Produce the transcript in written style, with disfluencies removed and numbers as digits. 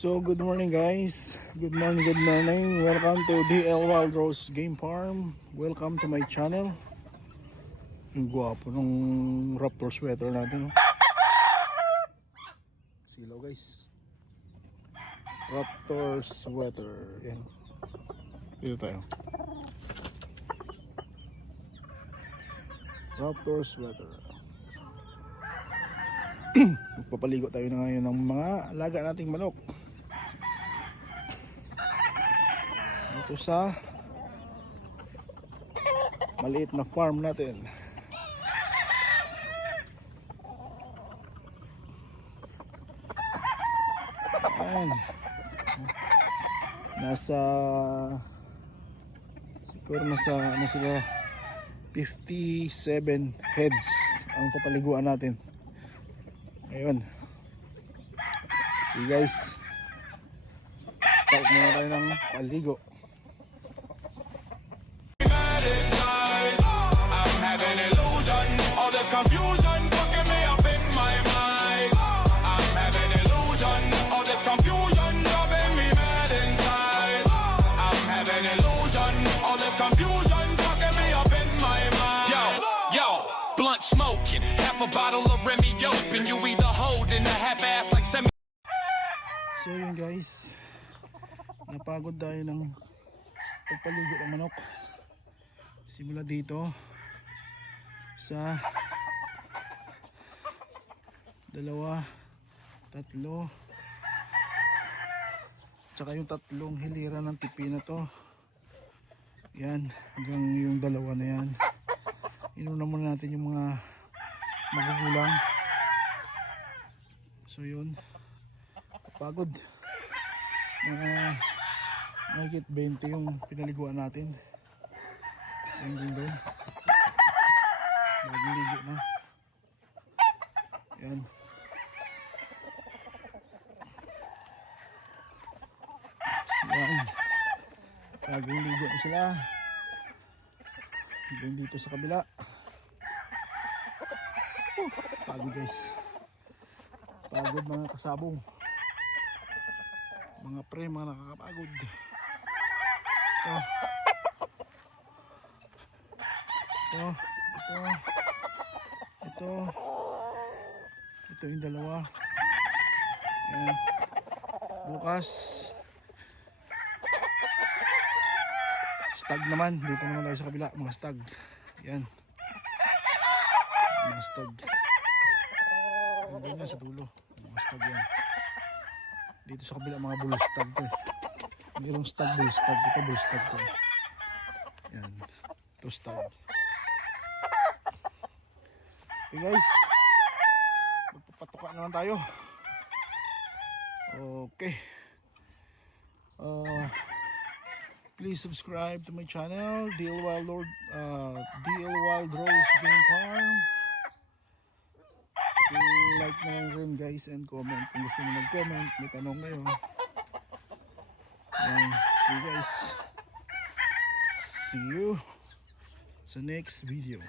So good morning guys, good morning, welcome to DL Wild Rose Game Farm. Welcome to my channel. Yung gwapo ng raptor sweater natin, no? Silaw guys, raptor sweater. Yan, dito tayo, raptor sweater. Magpapaligo tayo na ngayon ng mga alaga nating manok dito sa maliit na farm natin. Ayan. Siguro nasa sila 57 heads ang papaliguan natin. Ayun. See guys, start muna tayo ng paligo. Blunt smoking, half a bottle of Remy open. You either holding a half ass like semi. So yun guys, napagod tayo ng pagpaligo ng manok. Simula dito sa 2, 3, tsaka yung 3 hilira ng tipi na to. Yan, hanggang yung 2 na yan. Inuna muna natin yung mga magugulang. So yun, pagod. Mahigit 20 yung pinaliguan natin. Yung doon, bagong ligo na. Yan. Yan, bagong ligo na sila. Doon dito sa kabila. Pagod guys, pagod mga kasabong, mga pre, mga nakakapagod. Ito yung 2. Yan. Bukas stag naman, dito naman tayo sa kabila, mga stag. Yan, mga stag. Ganyan sa dulo, mga stag yan. Dito sa kabila mga bull stag to eh. Mayroong stag, bull stag. Ito bull stag to. Yan, ito stag. Okay guys, magpapatuka naman tayo. Okay, please subscribe to my channel, DL Wild Rose Game Farm. Like na lang rin guys, and comment kung gusto nyo mag-comment, may tanong kayo. Yan, see guys, see you sa next video.